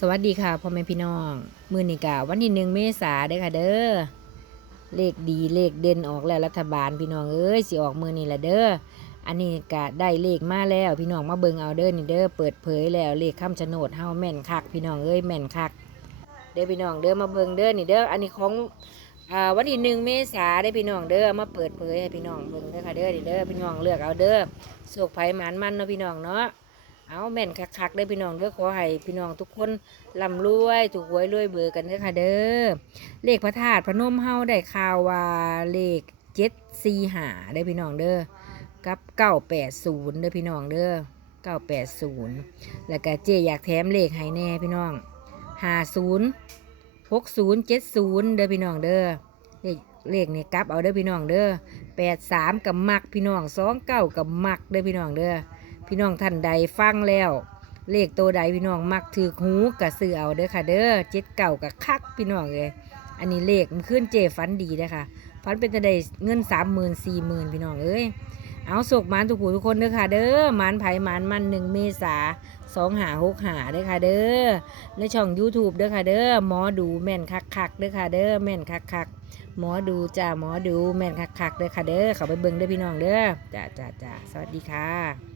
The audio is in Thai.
สวัสดีค่ะพ่อแม่พี่น้อง มือนิกาวันที่หนึ่งเมษาเด้อค่ะเด้อเลขดีเลขเด่นออกแล้วรัฐบาลพี่น้องเอ้ยสิออกมือนี่แหละเด้ออันนี้ก็ได้เลขมาแล้ว พี่น้องมาเบิ่งเอาเด้อนี่เด้อเปิดเผยแล้วเลขคำชะโนดเฮาแม่นคัก พี่น้องเอ้ยแม่นคัก เด้อพี่น้องเด้อมาเบิ่งเด้อนี่เด้ออันนี้ของวันที่หนึ่งเมษาได้พี่น้องเด้อมาเปิดเผยให้พี่น้องเบิ่งเด้อค่ะเด้อนี่เด้อพี่น้องเลือกเอาเด้อโศกไผหมานมันเนาะพี่น้องเนาะ เอาแม่นคักๆเด้อพี่น้องเด้อขอให้พี่น้องทุกคนร่ำรวยถูกหวยรวยเบอร์กันเด้อค่ะเด้อเลขพระธาตุพระนมเฮาได้ข่าวว่าเลขเจ็ดสี่หาได้อพี่น้องเด้อกับเก้าแปดศูนย์เด้อพี่น้องเด้อเก้าแปดศูนย์แล้วก็เจอยากแถมเลขให้แน่พี่น้องห้าศูนย์หกศูนย์เจ็ดศูนย์เด้อพี่น้องเด้อเลขเลขนี่กลับเอาเด้อพี่น้องเด้อแปดสามกับมักพี่น้องสองเก้ากับมักเด้อพี่น้องเด้อ พี่น้องท่านใดฟังแล้ว เลขตัวใดพี่น้องมักถือหูกะซื้อเอาเด้อค่ะ เด้อเจ็ดเก่ากับคักพี่น้องเลยอันนี้เลขมันขึ้นเจฟันดีเด้อค่ะฟันเป็นจะได้เงินสามหมื่นสี่หมื่นพี่น้องเอ้ยเอาโศกมานทุกผู้ทุกคนเด้อค่ะเด้อมานไผ่มานมันหนึ่งเมษาสองหาหกหาเด้อค่ะเด้อในช่อง YouTube เด้อค่ะเด้อหมอดูแม่นคักคักเด้อค่ะเด้อแม่นคักคักหมอดูจ้าหมอดูแม่นคักคักเด้อค่ะเด้อเขาไปเบิ่งเด้อพี่น้องเด้อจ้าจ้าจ้าสวัสดีค่ะ